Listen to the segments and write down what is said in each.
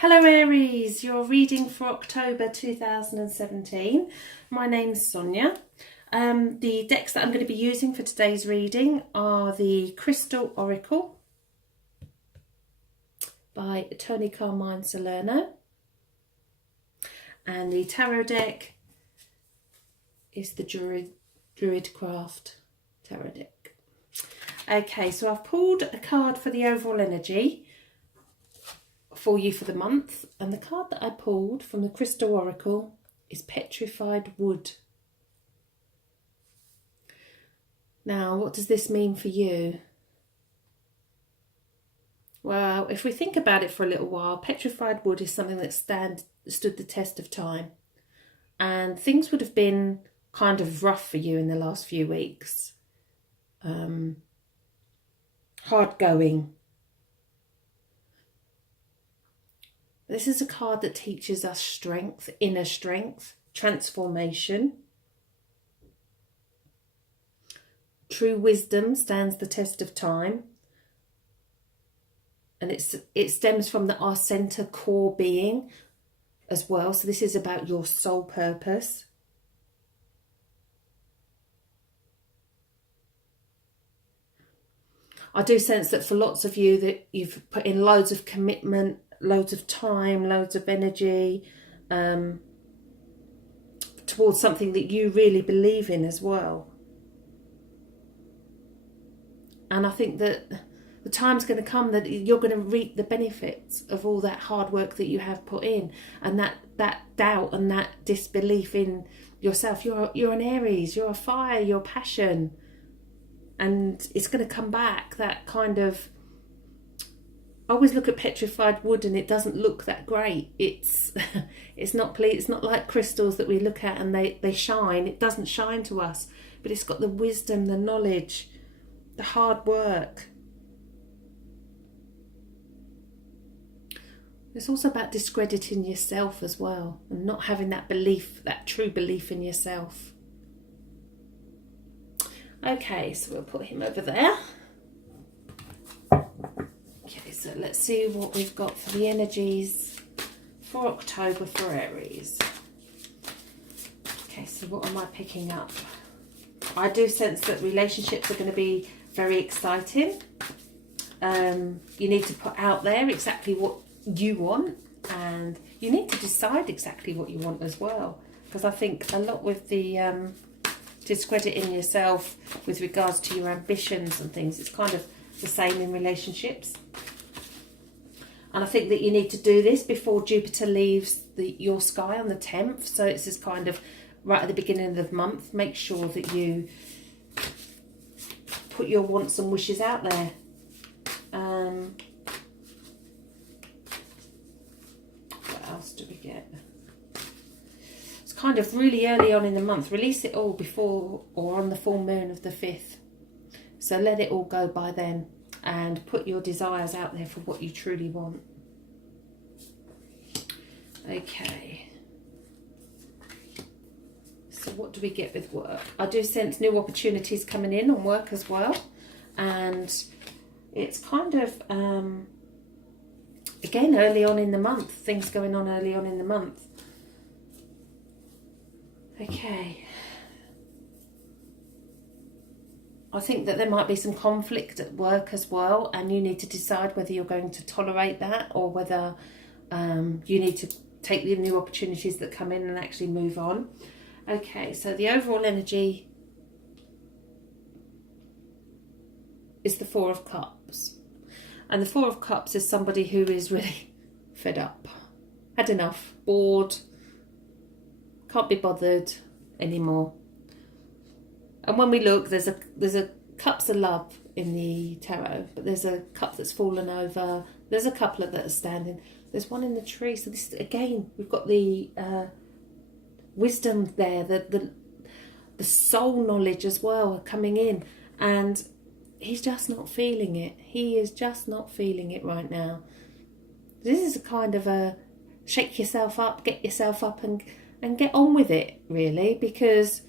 Hello Aries, your reading for October 2017. My name's Sonia. The decks that I'm going to be using for today's reading are the Crystal Oracle by Tony Carmine Salerno, and the tarot deck is the Druidcraft tarot deck. Okay, so I've pulled a card for the overall energy for you for the month, and the card that I pulled from the Crystal Oracle is Petrified Wood. Now, what does this mean for you? Well, if we think about it for a little while, petrified wood is something that stood the test of time, and things would have been kind of rough for you in the last few weeks. Hard going. This is a card that teaches us strength, inner strength, transformation. True wisdom stands the test of time. And it stems from our center core being as well. So this is about your soul purpose. I do sense that for lots of you that you've put in loads of commitment, loads of time, loads of energy towards something that you really believe in as well. And I think that the time's going to come that you're going to reap the benefits of all that hard work that you have put in, and that doubt and that disbelief in yourself. You're an Aries, you're a fire, you're passion, and it's going to come back. That kind of, I always look at petrified wood and it doesn't look that great. It's not like crystals that we look at and they shine. It doesn't shine to us, but it's got the wisdom, the knowledge, the hard work. It's also about discrediting yourself as well, and not having that belief, that true belief in yourself. Okay, so we'll put him over there. Okay, so let's see what we've got for the energies for October for Aries. Okay, so what am I picking up? I do sense that relationships are going to be very exciting. You need to put out there exactly what you want, and you need to decide exactly what you want as well. Because I think a lot with the discrediting yourself with regards to your ambitions and things, it's kind of the same in relationships. And I think that you need to do this before Jupiter leaves your sky on the 10th. So it's just kind of right at the beginning of the month. Make sure that you put your wants and wishes out there. What else do we get? It's kind of really early on in the month. Release it all before or on the full moon of the 5th. So let it all go by then, and put your desires out there for what you truly want. Okay. So what do we get with work? I do sense new opportunities coming in on work as well. And it's kind of, again, early on in the month. Things going on early on in the month. Okay. I think that there might be some conflict at work as well, and you need to decide whether you're going to tolerate that or whether you need to take the new opportunities that come in and actually move on. Okay, so the overall energy is the Four of Cups. And the Four of Cups is somebody who is really fed up, had enough, bored, can't be bothered anymore. And when we look, there's a cups of love in the tarot, but there's a cup that's fallen over. There's a couple that are standing. There's one in the tree. So this, again, we've got the wisdom there, the soul knowledge as well coming in, and he's just not feeling it. He is just not feeling it right now. This is a kind of a shake yourself up, get yourself up, and get on with it, really, because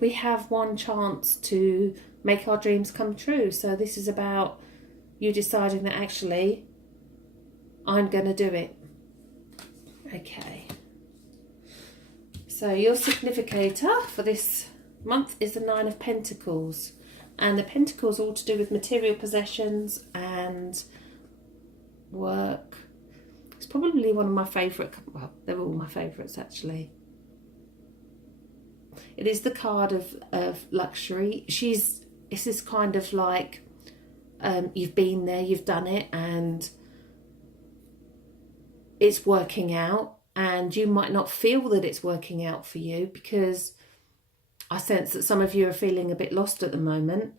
we have one chance to make our dreams come true. So this is about you deciding that actually I'm going to do it. Okay. So your significator for this month is the Nine of Pentacles. And the Pentacles all to do with material possessions and work. It's probably one of my favourite, well, they're all my favourites actually. It is the card of luxury. This is kind of like, you've been there, you've done it, and it's working out. And you might not feel that it's working out for you, because I sense that some of you are feeling a bit lost at the moment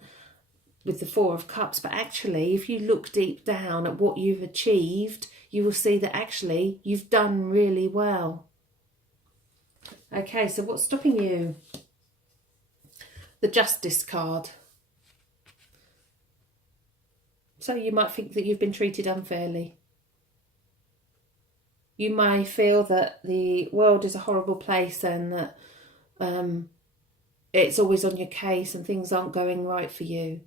with the Four of Cups. But actually, if you look deep down at what you've achieved, you will see that actually you've done really well. Okay, so what's stopping you? The Justice card. So you might think that you've been treated unfairly. You may feel that the world is a horrible place and that it's always on your case and things aren't going right for you.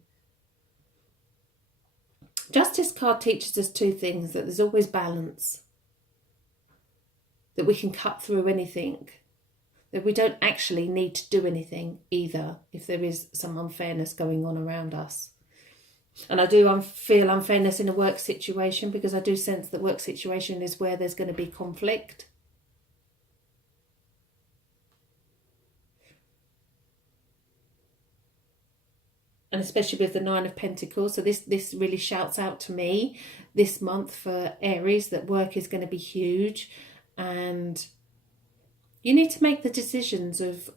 Justice card teaches us two things: that there's always balance, that we can cut through anything, that we don't actually need to do anything either if there is some unfairness going on around us. And I do feel unfairness in a work situation, because I do sense that work situation is where there's going to be conflict. And especially with the Nine of Pentacles. So this really shouts out to me this month for Aries that work is going to be huge. And you need to make the decisions of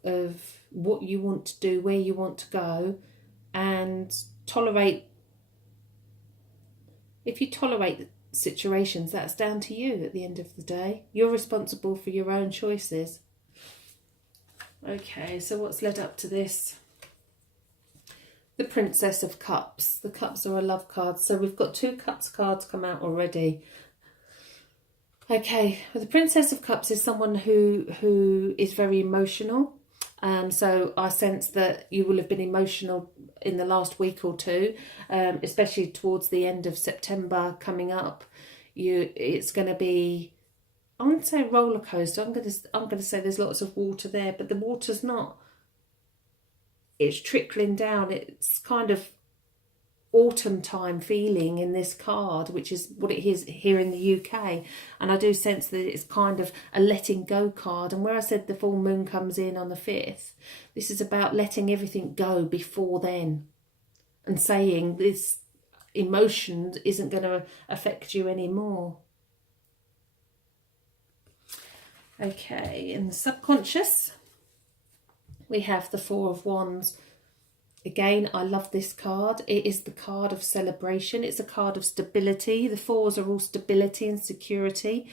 what you want to do, where you want to go, and tolerate. If you tolerate situations, that's down to you at the end of the day. You're responsible for your own choices. Okay, so what's led up to this? The Princess of Cups. The Cups are a love card. So we've got two Cups cards come out already. Okay, well, the Princess of Cups is someone who is very emotional. So I sense that you will have been emotional in the last week or two, especially towards the end of September coming up. It's going to be, I wouldn't say roller coaster. I'm going to say there's lots of water there, but the water's not. It's trickling down. It's kind of autumn time feeling in this card, which is what it is here in the UK. And I do sense that it's kind of a letting go card. And where I said the full moon comes in on the 5th, this is about letting everything go before then, and saying this emotion isn't going to affect you anymore. Okay, in the subconscious, we have the Four of Wands. Again, I love this card. It is the card of celebration. It's a card of stability. The fours are all stability and security.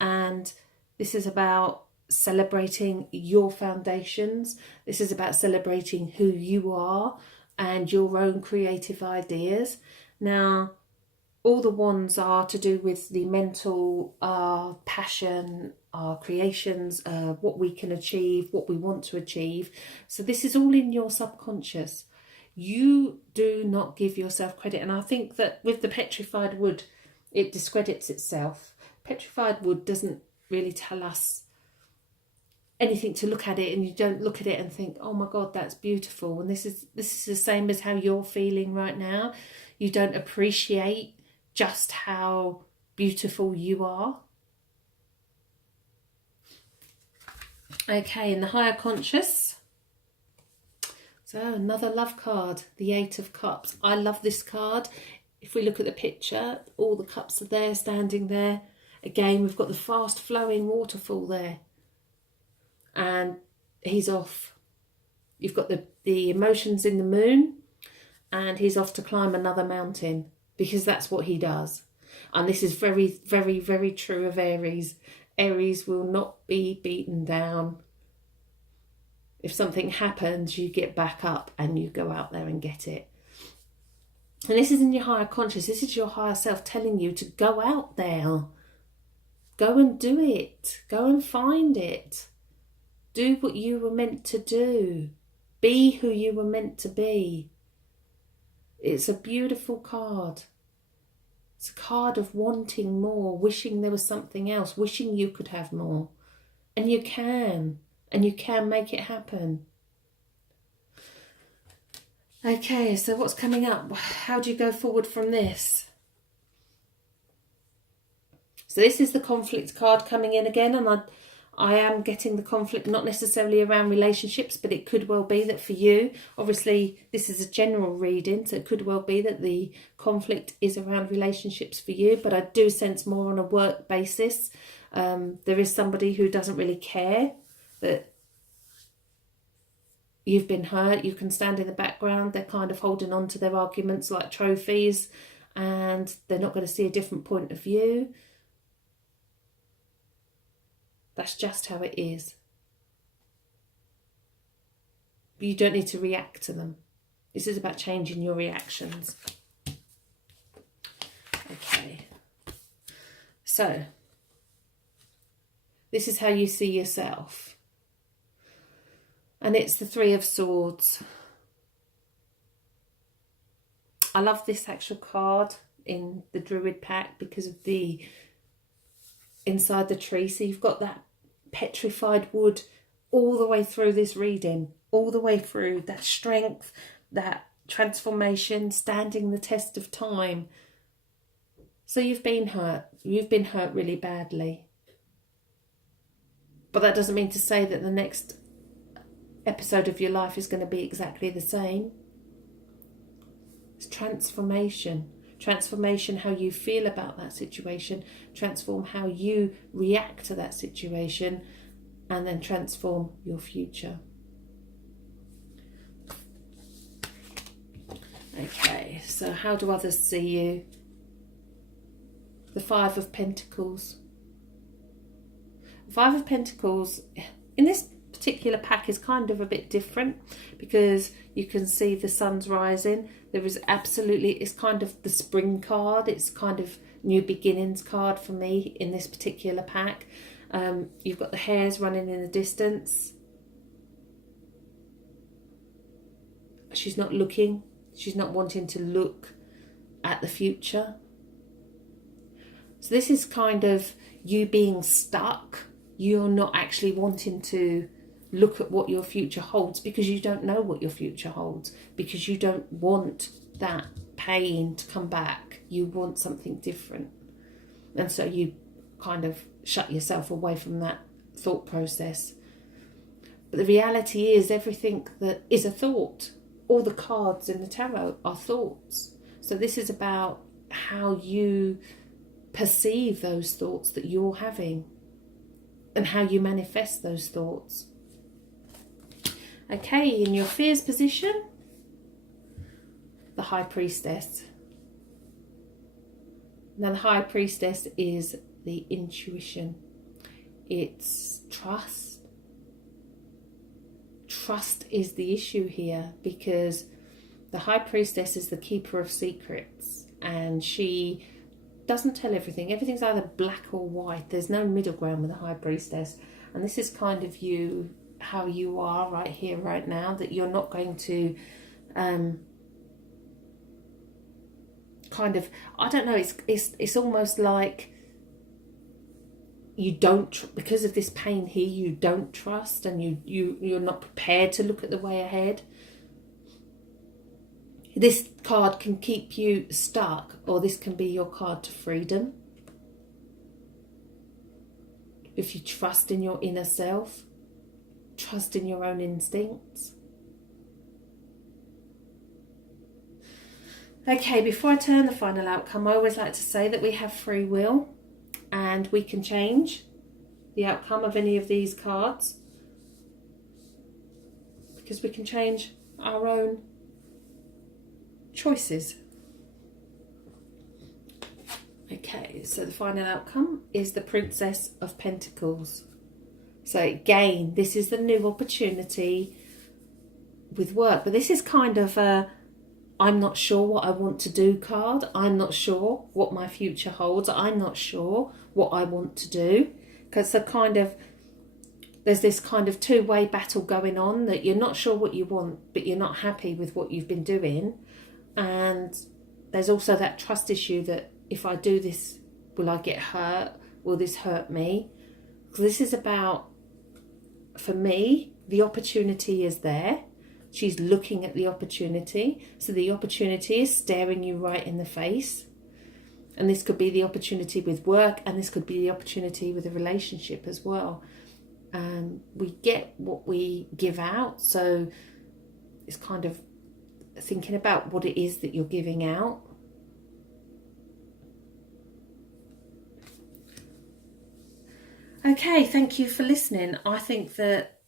And this is about celebrating your foundations. This is about celebrating who you are and your own creative ideas. Now, all the wands are to do with the mental passion, our creations, what we can achieve, what we want to achieve. So this is all in your subconscious. You do not give yourself credit. And I think that with the petrified wood, it discredits itself. Petrified wood doesn't really tell us anything to look at it, and you don't look at it and think, oh my God, that's beautiful. And this is the same as how you're feeling right now. You don't appreciate just how beautiful you are. Okay, in the higher conscious, so another love card, the Eight of Cups. I love this card. If we look at the picture, all the cups are there, standing there. Again, we've got the fast flowing waterfall there. And he's off. You've got the emotions in the moon, and he's off to climb another mountain, because that's what he does. And this is very, very, very true of Aries. Aries will not be beaten down. If something happens, you get back up and you go out there and get it. And this is in your higher conscious. This is your higher self telling you to go out there. Go and do it. Go and find it. Do what you were meant to do. Be who you were meant to be. It's a beautiful card. It's a card of wanting more, wishing there was something else, wishing you could have more. And you can make it happen. Okay, so what's coming up? How do you go forward from this? So this is the conflict card coming in again, and I am getting the conflict not necessarily around relationships, but it could well be that for you, obviously this is a general reading, so it could well be that the conflict is around relationships for you, but I do sense more on a work basis. There is somebody who doesn't really care that you've been hurt. You can stand in the background. They're kind of holding on to their arguments like trophies, and they're not going to see a different point of view. That's just how it is. You don't need to react to them. This is about changing your reactions. Okay. So, this is how you see yourself. And it's the Three of Swords. I love this actual card in the Druid pack because of the inside the tree. So you've got that petrified wood all the way through this reading, all the way through that strength, that transformation, standing the test of time. So you've been hurt really badly, but that doesn't mean to say that the next episode of your life is going to be exactly the same. It's transformation, how you feel about that situation, transform how you react to that situation, and then transform your future. Okay, so how do others see you? The Five of Pentacles. The Five of Pentacles in this particular pack is kind of a bit different because you can see the sun's rising. There is absolutely, it's kind of the spring card. It's kind of new beginnings card for me in this particular pack. You've got the hares running in the distance. She's not looking. She's not wanting to look at the future. So this is kind of you being stuck. You're not actually wanting to look at what your future holds because you don't know what your future holds, because you don't want that pain to come back. You want something different. And so you kind of shut yourself away from that thought process. But the reality is everything that is a thought. All the cards in the tarot are thoughts. So this is about how you perceive those thoughts that you're having and how you manifest those thoughts. Okay, in your fears position, the High Priestess. Now the High Priestess is the intuition. It's trust. Trust is the issue here because the High Priestess is the keeper of secrets and she doesn't tell everything. Everything's either black or white. There's no middle ground with the High Priestess. And this is kind of you, how you are right here, right now, that you're not going to kind of, I don't know, it's almost like you don't, because of this pain here, you don't trust and you're not prepared to look at the way ahead. This card can keep you stuck, or this can be your card to freedom. If you trust in your inner self, trust in your own instincts. Okay, before I turn the final outcome, I always like to say that we have free will and we can change the outcome of any of these cards because we can change our own choices. Okay, so the final outcome is the Princess of Pentacles. So again, this is the new opportunity with work, but this is kind of a I'm not sure what I want to do card. I'm not sure what my future holds. I'm not sure what I want to do. Because there's this kind of two-way battle going on that you're not sure what you want, but you're not happy with what you've been doing. And there's also that trust issue that if I do this, will I get hurt? Will this hurt me? Because this is about, for me, the opportunity is there. She's looking at the opportunity. So the opportunity is staring you right in the face. And this could be the opportunity with work, and this could be the opportunity with a relationship as well. We get what we give out. So it's kind of thinking about what it is that you're giving out. Okay, thank you for listening. I think that,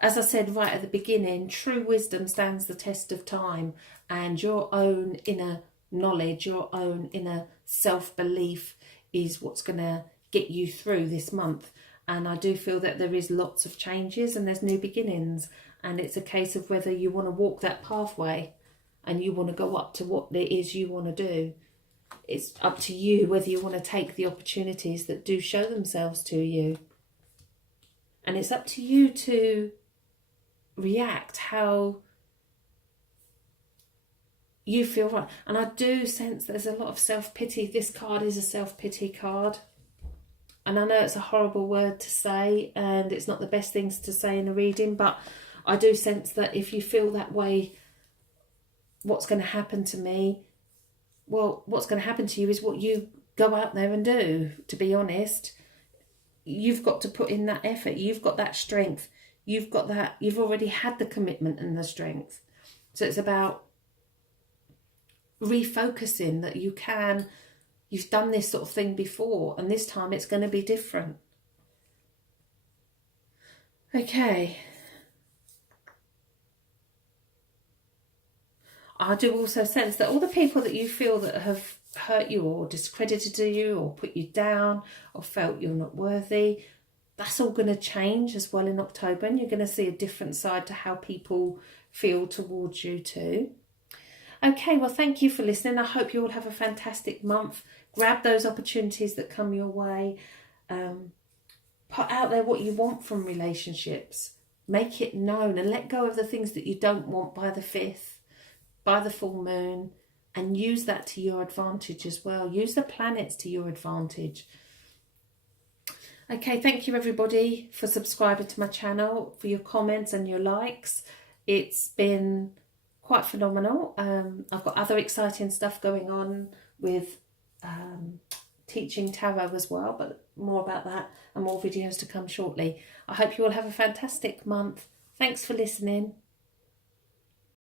as I said right at the beginning, true wisdom stands the test of time, and your own inner knowledge, your own inner self-belief is what's going to get you through this month. And I do feel that there is lots of changes and there's new beginnings, and it's a case of whether you want to walk that pathway and you want to go up to what it is you want to do. It's up to you whether you want to take the opportunities that do show themselves to you. And it's up to you to react how you feel right. And I do sense there's a lot of self-pity. This card is a self-pity card. And I know it's a horrible word to say, and it's not the best things to say in a reading, but I do sense that if you feel that way, what's going to happen to me? Well, what's going to happen to you is what you go out there and do, to be honest. You've got to put in that effort. You've got that strength. You've got that. You've already had the commitment and the strength. So it's about refocusing that you've done this sort of thing before, and this time it's going to be different. Okay. I do also sense that all the people that you feel that have hurt you or discredited you or put you down or felt you're not worthy, that's all going to change as well in October, and you're going to see a different side to how people feel towards you too. Okay, well, thank you for listening. I hope you all have a fantastic month. Grab those opportunities that come your way. Put out there what you want from relationships. Make it known and let go of the things that you don't want by the 5th. By the full moon, and use that to your advantage as well. Use the planets to your advantage. Okay, thank you everybody for subscribing to my channel, for your comments and your likes. It's been quite phenomenal. I've got other exciting stuff going on with teaching tarot as well, but more about that and more videos to come shortly. I hope you all have a fantastic month. Thanks for listening.